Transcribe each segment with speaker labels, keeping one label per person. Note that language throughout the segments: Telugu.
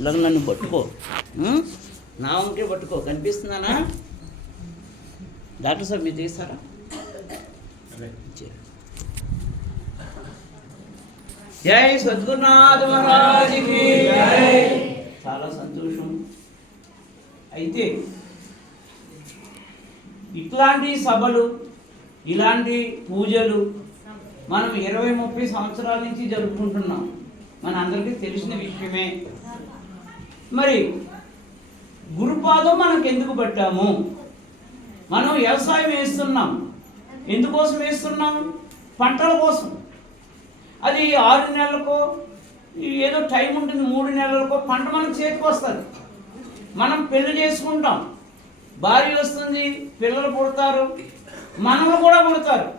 Speaker 1: ఇలాగ నన్ను పట్టుకో? నా వంకే పట్టుకో. కనిపిస్తున్నానా డాక్టర్ సార్ మీరు తీస్తారా జై సద్గురునాథ్ మహారాజ్కి. చాలా సంతోషం. అయితే ఇట్లాంటి సభలు ఇలాంటి పూజలు మనం ఇరవై ముప్పై సంవత్సరాల నుంచి జరుపుకుంటున్నాం. మన అందరికీ తెలిసిన విషయమే. మరి గురుపాదం మనకు ఎందుకు పట్టాము? మనం వ్యవసాయం వేస్తున్నాం. ఎందుకోసం వేస్తున్నాం? పంటల కోసం. అది ఆరు నెలలకో ఏదో టైం ఉంటుంది మూడు నెలలకో పంట మనకు చేతికి వస్తుంది. మనం పెళ్ళి చేసుకుంటాం. భార్య వస్తుంది పిల్లలు పుడతారు మనవలు కూడా పుడతారు.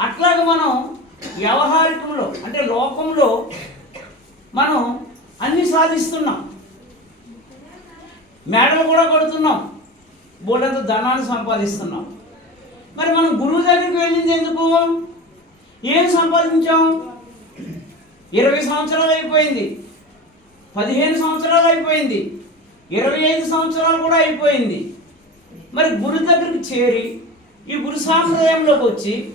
Speaker 1: అట్లాగే మనం వ్యవహారికంలో అంటే లోకంలో మనం అన్ని సాధిస్తున్నాం. మేడలు కూడా కొడుతున్నాం. బోర్డంత ధనాన్ని సంపాదిస్తున్నాం. మరి మనం గురువు దగ్గరికి వెళ్ళింది ఎందుకు? ఏం సంపాదించాం? ఇరవై సంవత్సరాలు అయిపోయింది. పదిహేను సంవత్సరాలు అయిపోయింది. ఇరవై ఐదు సంవత్సరాలు కూడా అయిపోయింది. మరి గురు దగ్గరికి చేరి ఈ గురు సాంప్రదాయంలోకి వచ్చి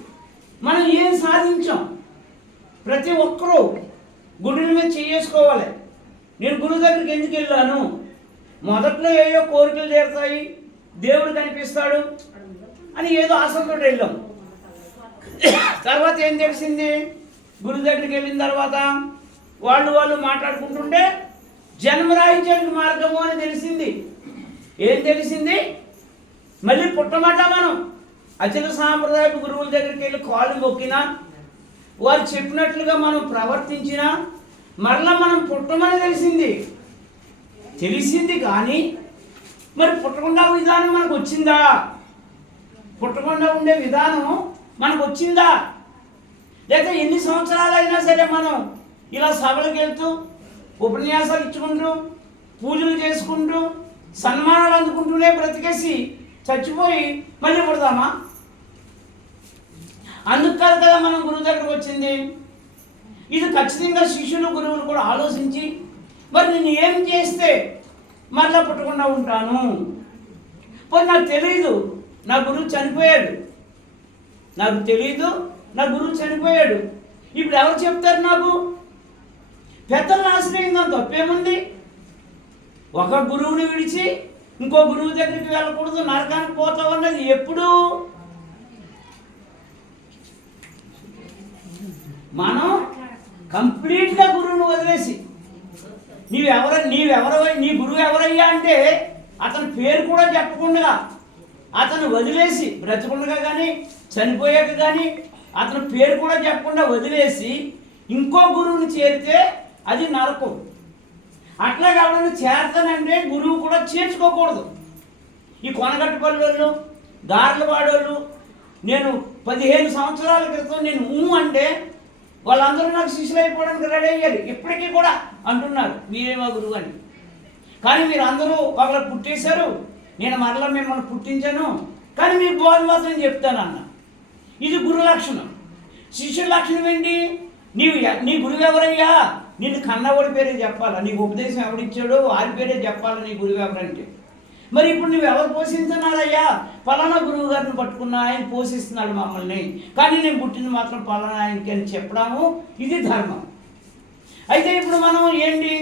Speaker 1: మనం ఏం సాధించాం? ప్రతి ఒక్కరూ గుడిని మీద చేసుకోవాలి నేను గురువు దగ్గరికి ఎందుకు వెళ్ళాను? మొదట్లో ఏయో కోరికలు తీరుతాయి దేవుడు కనిపిస్తాడు అని ఏదో ఆశతో వెళ్ళాం. తర్వాత ఏం తెలిసింది? గురువు దగ్గరికి వెళ్ళిన తర్వాత వాళ్ళు వాళ్ళు మాట్లాడుకుంటుంటే జన్మరాహిత్యానికి మార్గము అని తెలిసింది. ఏం తెలిసింది? మళ్ళీ పుట్టమాట మనం. అచల సాంప్రదాయపు గురువుల దగ్గరికి వెళ్ళి కాళ్ళు మొక్కినా వారు చెప్పినట్లుగా మనం ప్రవర్తించినా మరలా మనం పుట్టమని తెలిసింది. తెలిసింది కానీ మరి పుట్టకుండా విధానం మనకు వచ్చిందా? పుట్టకుండా ఉండే విధానం మనకు వచ్చిందా? లేక ఎన్ని సంవత్సరాలైనా సరే మనం ఇలా సభలకు వెళ్తూ ఉపన్యాసాలు ఇచ్చుకుంటూ పూజలు చేసుకుంటూ సన్మానాలు అందుకుంటూనే బ్రతికేసి చచ్చిపోయి మళ్ళీ పుడతామా? అందుకు కాదు కదా మనం గురువు దగ్గరకు వచ్చింది. ఇది ఖచ్చితంగా శిష్యులు గురువులు కూడా ఆలోచించి మరి నేను ఏం చేస్తే మరలా పుట్టకుండా ఉంటాను? పోనీ నాకు తెలియదు నా గురువు చనిపోయాడు. నాకు తెలియదు నా గురువు చనిపోయాడు. ఇప్పుడు ఎవరు చెప్తారు నాకు? పెద్దలను ఆశ్రయించడం తప్పేముంది? ఒక గురువుని విడిచి ఇంకో గురువు దగ్గరికి వెళ్ళకూడదు నరకానికి పోతావు అన్నది ఎప్పుడూ? మనం కంప్లీట్గా గురువుని వదిలేసి నీవెవర నీవెవరో నీ గురువు ఎవరయ్యా అంటే అతని పేరు కూడా చెప్పకుండా అతను వదిలేసి బ్రతకుండగా కానీ చనిపోయాక కానీ అతని పేరు కూడా చెప్పకుండా వదిలేసి ఇంకో గురువుని చేరితే అది నరకం. అట్లా కావాలని చేరతానంటే గురువు కూడా చేర్చుకోకూడదు. ఈ కొనగట్టుపల్లి వాళ్ళు గారెల వాడోళ్ళు నేను పదిహేను సంవత్సరాల క్రితం నేను ఊ అంటే వాళ్ళందరూ నాకు శిష్యులు అయిపోవడానికి రెడీ అయ్యారు. ఇప్పటికీ కూడా అంటున్నారు మీరే మా గురువు అని. కానీ మీరు అందరూ ఒకరు పుట్టేశారు నేను మరలా మిమ్మల్ని పుట్టించాను. కానీ మీ బోధ మాత్రం చెప్తానన్న ఇది గురు లక్షణం. శిష్యుల లక్షణం ఏంటి? నీవు నీ గురువు ఎవరయ్యా? నిన్ను కన్నవాడి పేరే చెప్పాలా? నీకు ఉపదేశం ఎవరిచ్చాడో వారి పేరే చెప్పాలా నీ గురువు ఎవరంటే? మరి ఇప్పుడు నువ్వు ఎవరు పోషిస్తున్నారయ్యా పలానా గురువు గారిని పట్టుకున్నా ఆయన పోషిస్తున్నాడు మమ్మల్ని. కానీ నేను పుట్టింది మాత్రం పలానా ఆయనకి అని చెప్పడము ఇది ధర్మం. అయితే ఇప్పుడు మనం ఏంటి?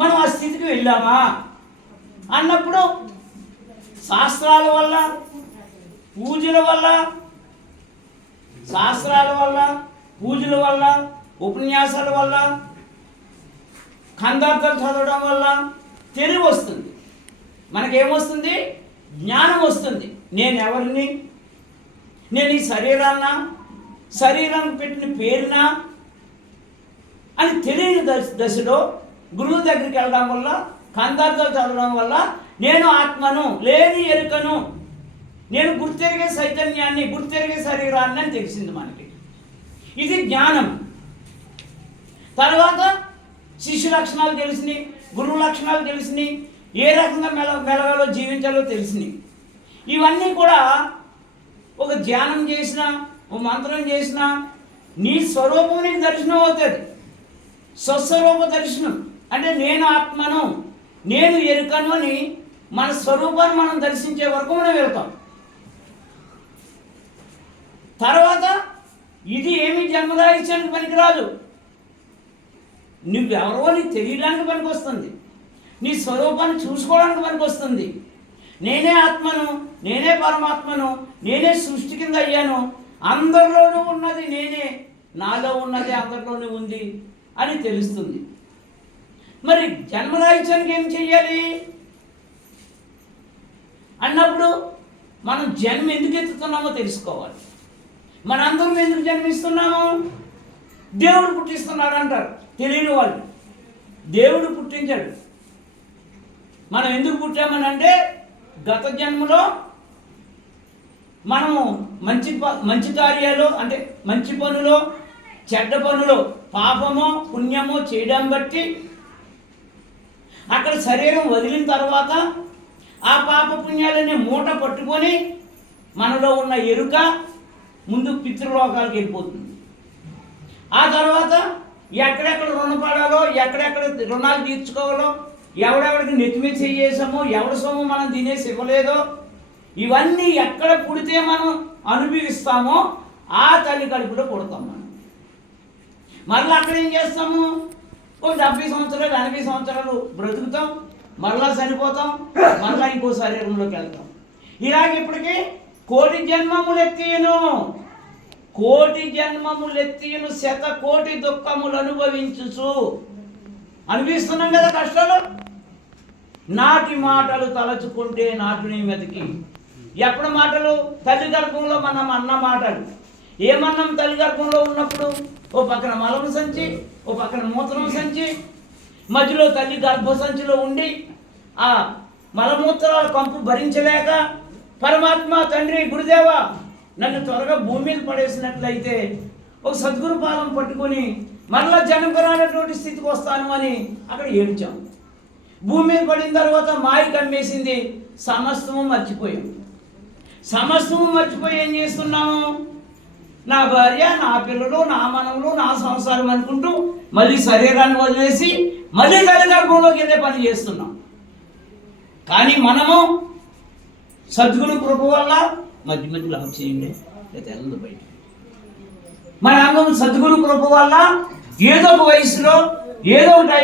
Speaker 1: మనం ఆ స్థితికి వెళ్ళామా? అన్నప్పుడు శాస్త్రాల వల్ల పూజల వల్ల శాస్త్రాల వల్ల పూజల వల్ల ఉపన్యాసాల వల్ల కందార్థాలు చదవడం వల్ల తెలివి వస్తుంది. మనకేమొస్తుంది? జ్ఞానం వస్తుంది. నేను ఎవరిని నేను ఈ శరీరాన్న శరీరం పెట్టిన పేరునా? అని తెలియని దశ దశలో గురువు దగ్గరికి వెళ్ళడం వల్ల కందార్థాలు చదవడం వల్ల నేను ఆత్మను లేని ఎరుకను నేను గుర్తెరిగే చైతన్యాన్ని గుర్తెరిగే శరీరాన్ని అని తెలిసింది మనకి. ఇది జ్ఞానం. తర్వాత శిష్యు లక్షణాలు తెలిసినాయి గురువు లక్షణాలు తెలిసినాయి ఏ రకంగా మెల మెలగాలో జీవించాలో తెలిసినాయి ఇవన్నీ కూడా ఒక ధ్యానం చేసిన ఒక మంత్రం చేసిన నీ స్వరూపం నీకు దర్శనం అవుతుంది. స్వస్వరూప దర్శనం. అంటే నేను ఆత్మను నేను ఎరుకను అని మన స్వరూపాన్ని మనం దర్శించే వరకు మనం వెళ్తాం. తర్వాత ఇది ఏమి జన్మదాయించడానికి పనికిరాదు. నువ్వెవరో నీకు తెలియడానికి పనికి వస్తుంది నీ స్వరూపాన్ని చూసుకోవడానికి పనికొస్తుంది. నేనే ఆత్మను నేనే పరమాత్మను నేనే సృష్టి కింద అయ్యాను. అందరిలోనూ ఉన్నది నేనే నాలో ఉన్నది అందరిలోనూ ఉంది అని తెలుస్తుంది. మరి జన్మరాహిత్యానికి ఏం చెయ్యాలి? అన్నప్పుడు మనం జన్మ ఎందుకు ఎత్తుతున్నామో తెలుసుకోవాలి. మనందరం ఎందుకు జన్మిస్తున్నాము? దేవుడు పుట్టిస్తున్నాడు అంటారు తెలియని వాళ్ళు. దేవుడు పుట్టించాడు. మనం ఎందుకు పుట్టామని అంటే గత జన్మలో మనము మంచి మంచి కార్యాలు అంటే మంచి పనులు చెడ్డ పనులు పాపమో పుణ్యమో చేయడం బట్టి అక్కడ శరీరం వదిలిన తర్వాత ఆ పాప పుణ్యాలని మూట పట్టుకొని మనలో ఉన్న ఎరుక ముందు పితృలోకాలకు వెళ్ళిపోతుంది. ఆ తర్వాత ఎక్కడెక్కడ రుణపడాలో ఎక్కడెక్కడ రుణాలు తీర్చుకోవాలో ఎవడెవడికి నెత్తిమీ చేసామో ఎవడి సొమ్ము మనం తినేసి ఇవ్వలేదో ఇవన్నీ ఎక్కడ పుడితే మనం అనుభవిస్తామో ఆ తల్లి కడుపులో పుడతాం మనం. మరలా అక్కడ ఏం చేస్తాము? ఒక డెబ్బై సంవత్సరాలు ఎనభై సంవత్సరాలు బ్రతుకుతాం మరలా చనిపోతాం మరలా ఇంకో శరీరంలోకి వెళ్తాం. ఇలాగ ఇప్పటికీ కోటి జన్మములెత్తియను కోటి జన్మములెత్తియను శత కోటి దుఃఖములు అనుభవించుచు. అనుభవిస్తున్నాం కదా కష్టాలు? నాటి మాటలు తలచుకుంటే నాటుని వెతికి. ఎప్పుడు మాటలు? తల్లి గర్భంలో మనం అన్న మాటలు. ఏమన్నాం తల్లి గర్భంలో ఉన్నప్పుడు? ఓ పక్కన మలము సంచి ఓ పక్కన మూత్రం సంచి మధ్యలో తల్లి గర్భ సంచిలో ఉండి ఆ మలమూత్రాల కంపు భరించలేక పరమాత్మ తండ్రి గురుదేవ నన్ను త్వరగా భూమి మీద పడేసినట్లయితే ఒక సద్గురు పాలం పట్టుకొని మరలా జనపరానటువంటి స్థితికి వస్తాను అని అక్కడ ఏడ్చాం. భూమి మీద పడిన తర్వాత మాయ కమ్మేసింది. సమస్తము మర్చిపోయాం. సమస్తము మర్చిపోయి ఏం చేస్తున్నాము? నా భార్య నా పిల్లలు నా మనములు నా సంసారం అనుకుంటూ మళ్ళీ శరీరాన్ని వదిలేసి మళ్ళీ తల్లి గర్భంలోకి వెళ్ళే పని చేస్తున్నాం. కానీ మనము సద్గురు కృప వల్ల మధ్య మధ్యలో ఆఫ్ చేయండి. లేదా వెళ్ళదు బయట మన అందరం సద్గురు కృప వల్ల ఏదో ఒక వయసులో ఏదో ఒక టైం